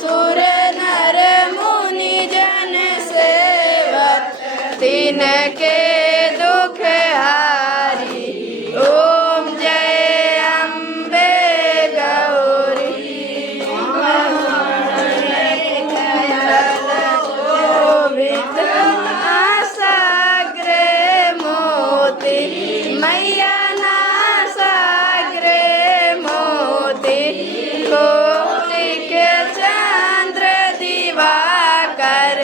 सुर नर मुनि जन सेवक तिनके दुख हारी। ओम जय अम्बे गौरी। शोभित आसाग्रे मोती मैया ना साग्रे मोती। कोटि के चंद्र दिवाकर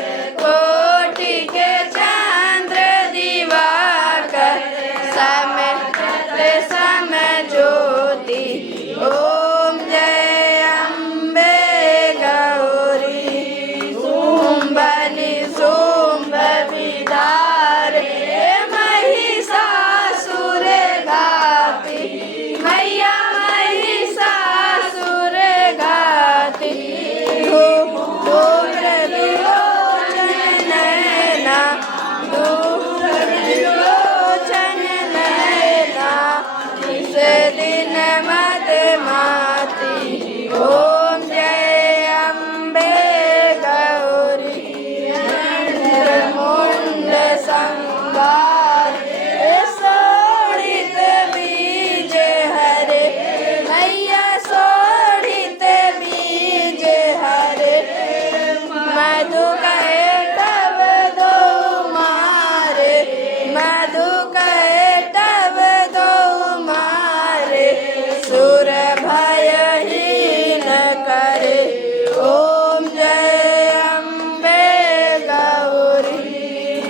कोटि के चंद्र दिवाकर समय समय ज्योति। ओम जय अम्बे गौरी। शुंभ निशुंभ विदारे महिषासुर घाती मैया महिषासुर घाती। धूम्र विलोचन नैना धूम्र विलोचन नैना इस दिन मद माती। ओम जय अम्बे गौरी। मुंड संगार शोणित बीज हरे मैया शोणित बीज हरे। मधु कहे तब दो मारे मधु कहे तब दो मारे। सुर भयहीन करे। ओम जय अम्बे गौरी।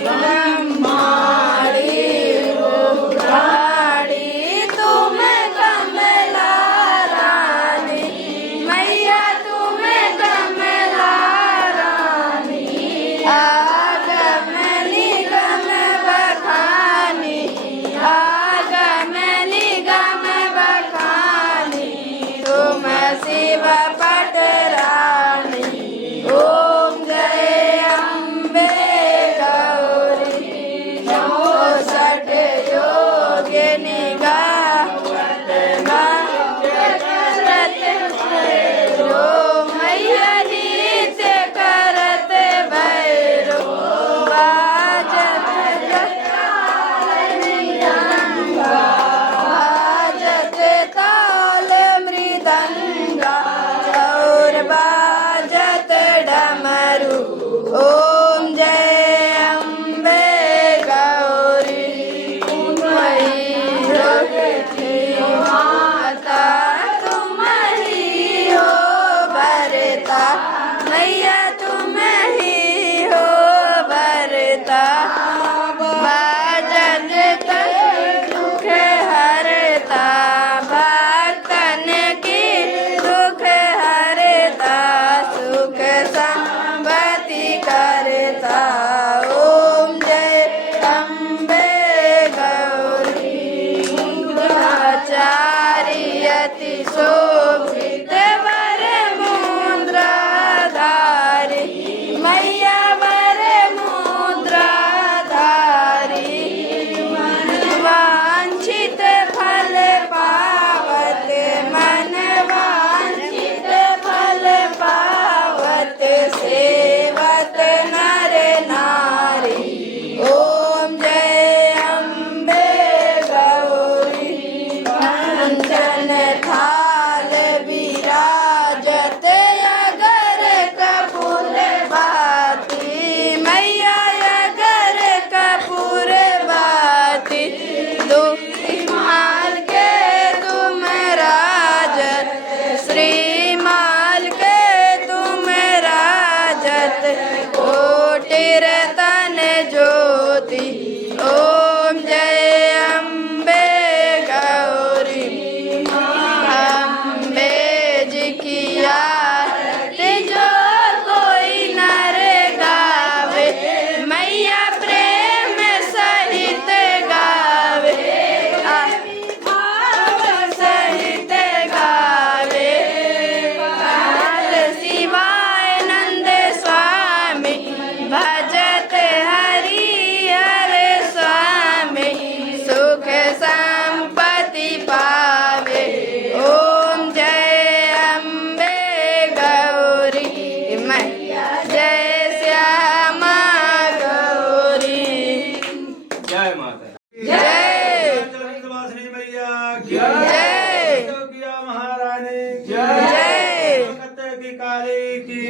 ब्रह्माणी रुद्राणी तुम कमला रानी मैया तुम कमला रानी। आगम निगम बखानी आगम निगम बखानी तुम शिव पटरानी। ओम जय अम्बे गौरी। 64 योगिनी गावत मैया नित्य करत भैरो। बाजत ताल मृदंगा और बाजत डमरू। ओम जय अम्बे गौरी। वही माता तुम ही हो भरता मैया तुम ही हो भरता। बाजत दुख हरता भक्तन की दुख हरता सुख संपत्ति करता। ओम जय अम्बे गौरी। आचार्यति शोभित वर मुद्राधारी मैया वर मुद्राधारी। वांछित फल पावत मन वांछित फल पावत सेवत नर नारी। ओम जय अम्बे गौरी। कंचन थाल विराजत अगर कपूर बाती मैया अगर कपूर बाती। दुखीमाल के तुम राजत श्रीमाल के तुम राजत।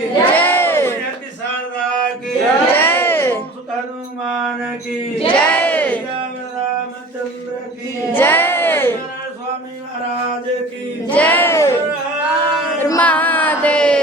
जय। की शारदा की जय। ओम सुख हनुमान की जय। रामचंद्र की जय। स्वामी महाराज की जय। हर हर महादेव।